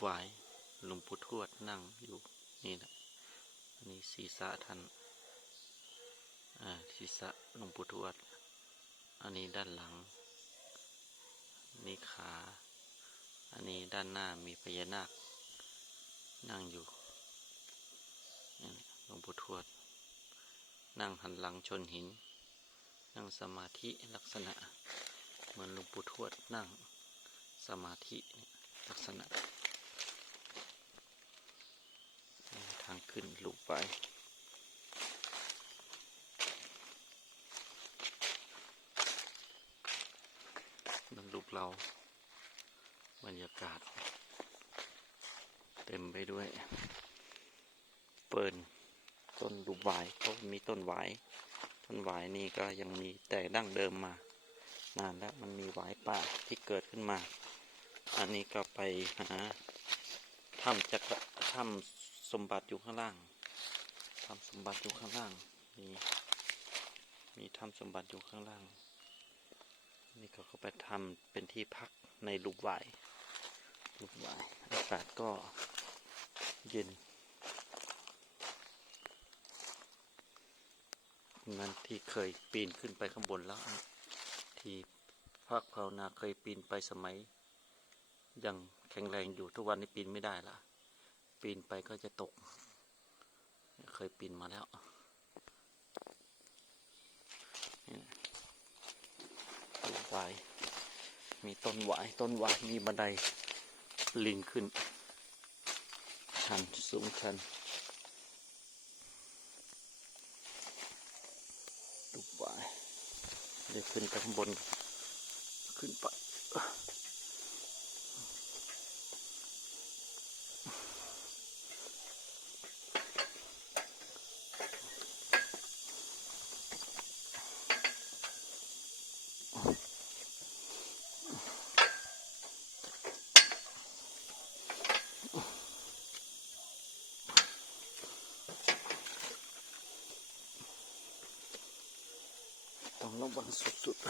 หวายหลวงปู่ทวดนั่งอยู่นี่นะอันนี้ศีรษะท่านอ่าศีรษะหลวงปู่ทวด อันนี้ด้านหลังนี่ขา อันนี้ด้านหน้ามีพญานาค นั่งอยู่นหลวงปู่ทวด นั่งหันหลังชนหิน นั่งสมาธิลักษณะ เหมือนหลวงปู่ทวดนั่งสมาธิลักษณะนี่ทาง ขึ้นลูกไป มันรูปเรา บรรยากาศ เต็มไปด้วย เปิ่นต้นลูกหวายเขามีต้นหวายต้นหวายนี่ก็ยังมีแต่ดั้งเดิมมา นานแล้วมันมีหวายป่าที่เกิดขึ้นมา อันนี้ก็ไปหาถ้ำจักรถ้ำ สมบัติอยู่ข้างล่างถ้ำสมบัติอยู่ข้างล่างมีมีถ้ำสมบัติอยู่ข้างล่าง นี่ก็เขาไปทำเป็นที่พักในลูกหวายลูกหวายอากาศก็เย็นนั่นที่เคยปีนขึ้นไปข้างบนแล้ว ที่พักภาวนาเคยปีนไปสมัย ยังแข็งแรงอยู่ทุกวันนี้ปีนไม่ได้ละ ปีนไปก็จะตก เคยปีนมาแล้วนี่นะต้นวาย มีต้นหวาย ต้นหวาย มีบันไดลิงขึ้น ชันสูงชันลูกวายเดี๋ยวขึ้นไปข้างบน ขึ้นไป ต้องระวังสุดๆ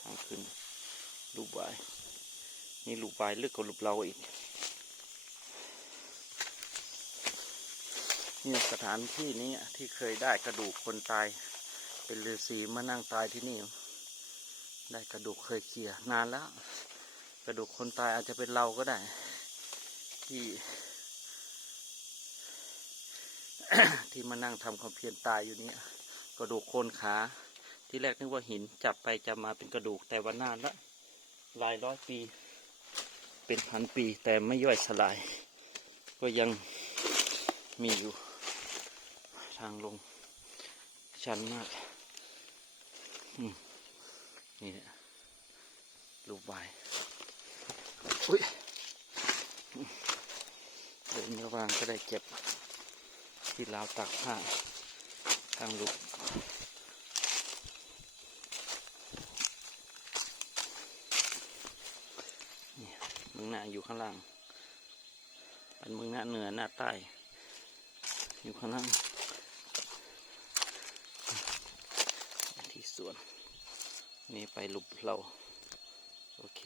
ทางขึ้นลูกวายนี่ลูกวายลึกกว่าลูกเราอีก นี่สถานที่นี้ที่เคยได้กระดูกคนตาย เป็นฤาษีมานั่งตายที่นี่ ได้กระดูกเคยเขี่ยนานแล้ว กระดูกคนตายอาจจะเป็นเราก็ได้ ที่ที่มานั่งทำความเพียรตายอยู่นี้กระดูกโคนขา ที่แรกนึกว่าหินจับไปจับมาเป็นกระดูกแต่ว่านานละหลายร้อยปี เป็นพันปีแต่ไม่ย่อยสลาย ก็ยังมีอยู่ทางลงชันมาก อืม นี่แหละลูกบายอุ้ยอืมเดินระหวางก็ได้เจ็บ ที่ราวตักผ้าทางลูกเมืองหน้าอยู่ข้างล่างเป็นเมืองหน้าเหนือหน้าใต้ อยู่ข้างล่าง ที่สว นี่ไปลุบเรา โอเค